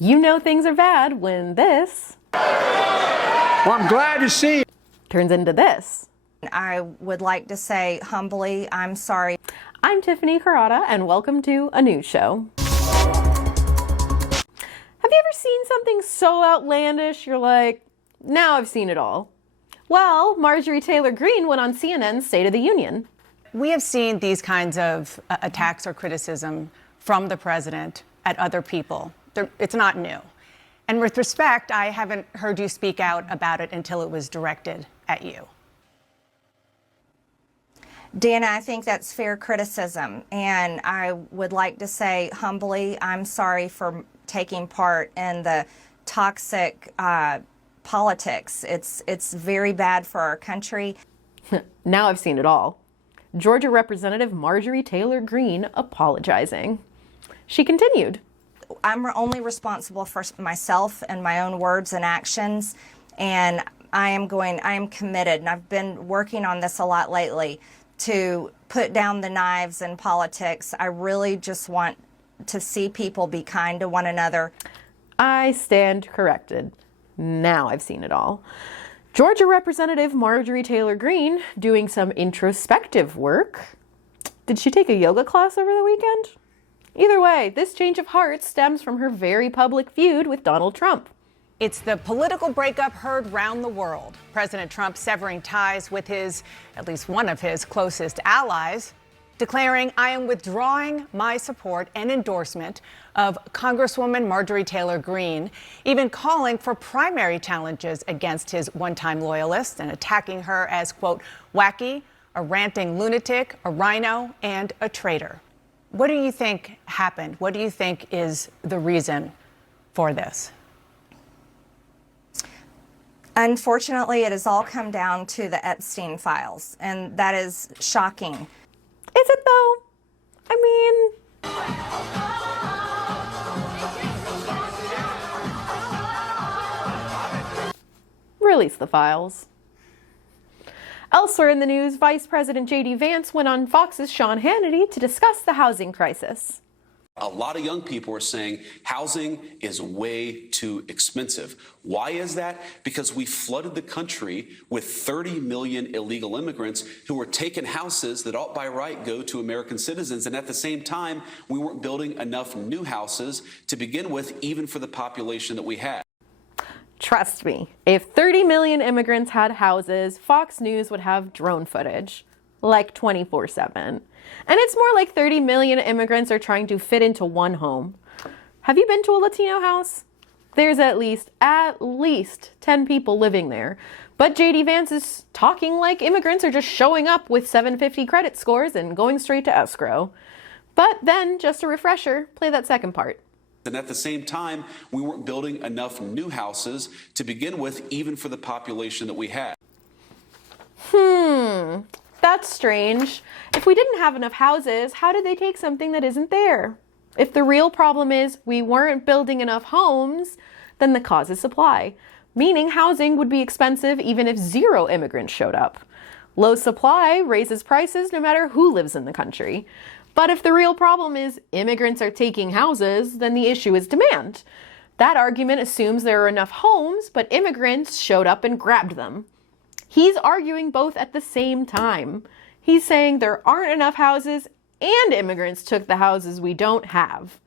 You know things are bad when this Well, I'm glad to see you. turns into this. I would like to say humbly, I'm sorry. I'm Tiffany Corrada, and welcome to a news show. Have you ever seen something so outlandish you're like, now I've seen it all? Well, Marjorie Taylor Greene went on CNN's State of the Union. We have seen these kinds of attacks or criticism from the president at other people. It's not new. And with respect, I haven't heard you speak out about it until it was directed at you. Dana, I think that's fair criticism. And I would like to say humbly, I'm sorry for taking part in the toxic politics. It's very bad for our country. Now I've seen it all. Georgia Representative Marjorie Taylor Greene apologizing. She continued. I'm only responsible for myself and my own words and actions. And I am committed, and I've been working on this a lot lately, to put down the knives in politics. I really just want to see people be kind to one another. I stand corrected. Now I've seen it all. Georgia Representative Marjorie Taylor Greene doing some introspective work. Did she take a yoga class over the weekend? Either way, this change of heart stems from her very public feud with Donald Trump. It's the political breakup heard round the world. President Trump severing ties with at least one of his closest allies, declaring, I am withdrawing my support and endorsement of Congresswoman Marjorie Taylor Greene, even calling for primary challenges against his one-time loyalists and attacking her as, quote, wacky, a ranting lunatic, a rhino, and a traitor. What do you think happened? What do you think is the reason for this? Unfortunately, it has all come down to the Epstein files, and that is shocking. Is it though? I mean, release the files. Elsewhere in the news, Vice President J.D. Vance went on Fox's Sean Hannity to discuss the housing crisis. A lot of young people are saying housing is way too expensive. Why is that? Because we flooded the country with 30 million illegal immigrants who were taking houses that ought by right go to American citizens. And at the same time, we weren't building enough new houses to begin with, even for the population that we had. Trust me, if 30 million immigrants had houses, Fox News would have drone footage, like 24/7. And it's more like 30 million immigrants are trying to fit into one home. Have you been to a Latino house? There's at least 10 people living there. But J.D. Vance is talking like immigrants are just showing up with 750 credit scores and going straight to escrow. But then, just a refresher, play that second part. And at the same time, we weren't building enough new houses to begin with, even for the population that we had. That's strange. If we didn't have enough houses, how did they take something that isn't there? If the real problem is we weren't building enough homes, then the cause is supply, meaning housing would be expensive even if zero immigrants showed up. Low supply raises prices no matter who lives in the country. But if the real problem is immigrants are taking houses, then the issue is demand. That argument assumes there are enough homes, but immigrants showed up and grabbed them. He's arguing both at the same time. He's saying there aren't enough houses and immigrants took the houses we don't have.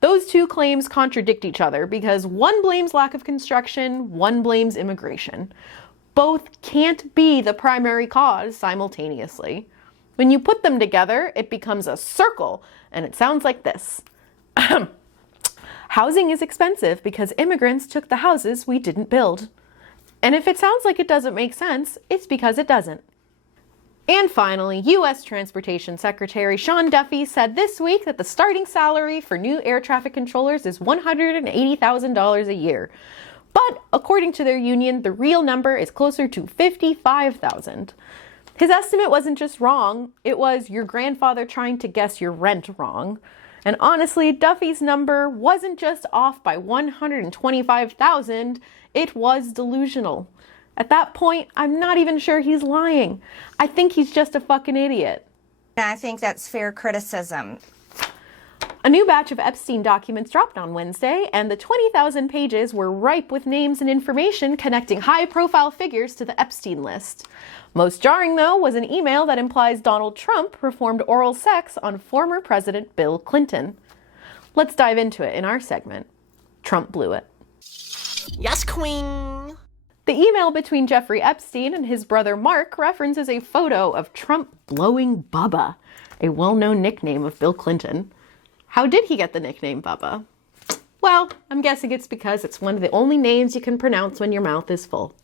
Those two claims contradict each other because one blames lack of construction, one blames immigration. Both can't be the primary cause simultaneously. When you put them together, it becomes a circle, and it sounds like this. Housing is expensive because immigrants took the houses we didn't build. And if it sounds like it doesn't make sense, it's because it doesn't. And finally, U.S. Transportation Secretary Sean Duffy said this week that the starting salary for new air traffic controllers is $180,000 a year. But according to their union, the real number is closer to $55,000. His estimate wasn't just wrong, it was your grandfather trying to guess your rent wrong. And honestly, Duffy's number wasn't just off by $125,000, it was delusional. At that point, I'm not even sure he's lying. I think he's just a fucking idiot. I think that's fair criticism. A new batch of Epstein documents dropped on Wednesday, and the 20,000 pages were ripe with names and information connecting high-profile figures to the Epstein list. Most jarring, though, was an email that implies Donald Trump performed oral sex on former President Bill Clinton. Let's dive into it in our segment. Trump blew it. Yes, queen. The email between Jeffrey Epstein and his brother Mark references a photo of Trump blowing Bubba, a well-known nickname of Bill Clinton. How did he get the nickname Bubba? Well, I'm guessing it's because it's one of the only names you can pronounce when your mouth is full.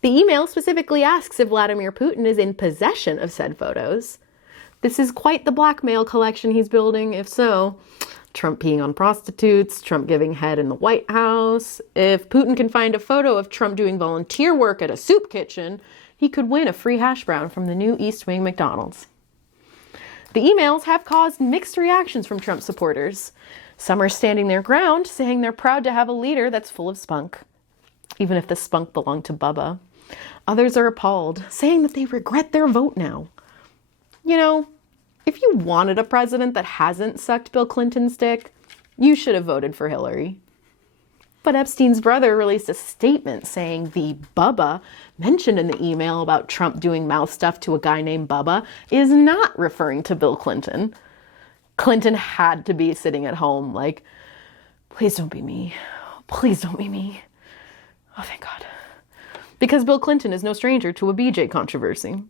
The email specifically asks if Vladimir Putin is in possession of said photos. This is quite the blackmail collection he's building, if so. Trump peeing on prostitutes, Trump giving head in the White House. If Putin can find a photo of Trump doing volunteer work at a soup kitchen, he could win a free hash brown from the new East Wing McDonald's. The emails have caused mixed reactions from Trump supporters. Some are standing their ground, saying they're proud to have a leader that's full of spunk, even if the spunk belonged to Bubba. Others are appalled, saying that they regret their vote now. You know, if you wanted a president that hasn't sucked Bill Clinton's dick, you should have voted for Hillary. But Epstein's brother released a statement saying the Bubba mentioned in the email about Trump doing mouth stuff to a guy named Bubba is not referring to Bill Clinton. Clinton had to be sitting at home like, please don't be me. Please don't be me. Oh, thank God. Because Bill Clinton is no stranger to a BJ controversy.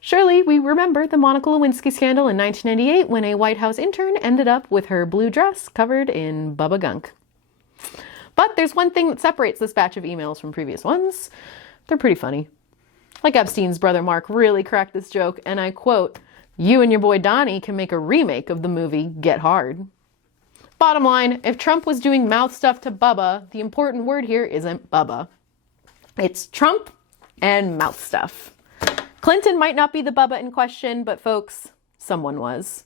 Surely we remember the Monica Lewinsky scandal in 1998 when a White House intern ended up with her blue dress covered in Bubba gunk. But there's one thing that separates this batch of emails from previous ones. They're pretty funny. Like Epstein's brother Mark really cracked this joke, and I quote, "You and your boy Donnie can make a remake of the movie Get Hard." Bottom line, if Trump was doing mouth stuff to Bubba, the important word here isn't Bubba. It's Trump and mouth stuff. Clinton might not be the Bubba in question, but folks, someone was.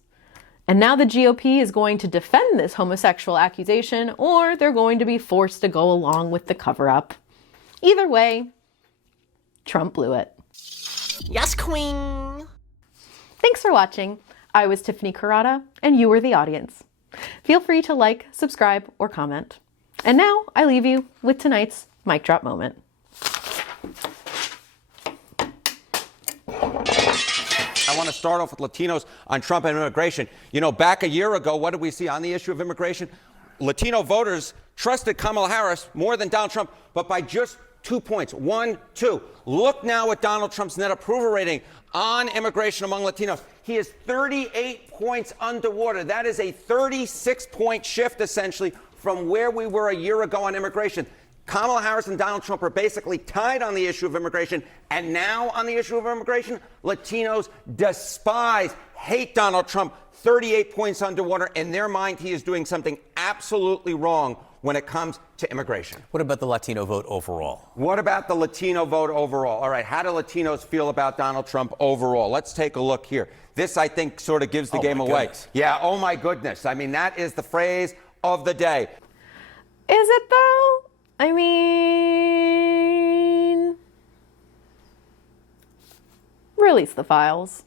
And now the GOP is going to defend this homosexual accusation, or they're going to be forced to go along with the cover-up. Either way, Trump blew it. Yes, queen. Thanks for watching. I was Tiffany Corrada, and you were the audience. Feel free to like, subscribe, or comment. And now I leave you with tonight's mic drop moment. I want to start off with Latinos on Trump and immigration. You know, back a year ago, what did we see on the issue of immigration? Latino voters trusted Kamala Harris more than Donald Trump, but by just 2 points. 1, 2. Look now at Donald Trump's net approval rating on immigration among Latinos. He is 38 points underwater. That is a 36-point shift, essentially, from where we were a year ago on immigration. Kamala Harris and Donald Trump are basically tied on the issue of immigration. And now on the issue of immigration, Latinos despise, hate Donald Trump. 38 points underwater. In their mind, he is doing something absolutely wrong when it comes to immigration. What about the Latino vote overall? What about the Latino vote overall? All right, how do Latinos feel about Donald Trump overall? Let's take a look here. This, I think, sort of gives the game away. Goodness. Yeah, oh my goodness. I mean, that is the phrase of the day. Is it though? I mean, release the files.